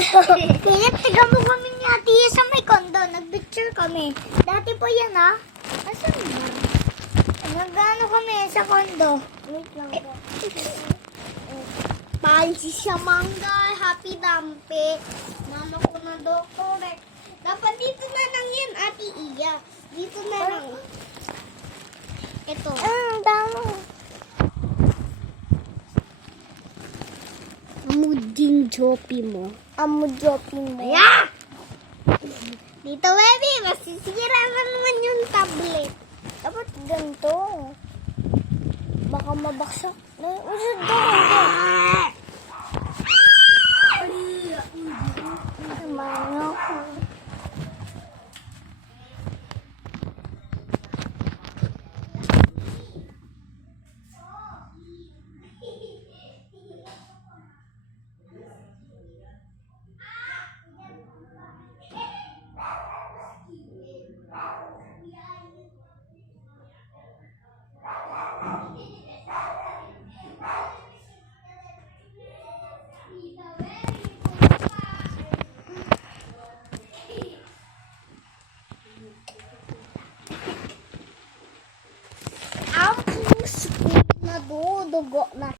Philip, tiga mo kami ni Ate sa may kondo. Nag-picture kami. Dati po yan, ha? Asan ba? Nag-ano kami sa kondo. Wait lang po. Palsi siya mangga. Happy dampe. Mama ko na doktor eh. Dapat dito na lang yan, Ate Iya. Dito na lang. Ito. Tama. Amuding jopi mo. Amudjopi mo. Yeah! Dito, baby. Masisira na naman yung tablet. Dapat ganito. Baka mabaksak. Usod daw. Mano ko. Ang puso na dugo na.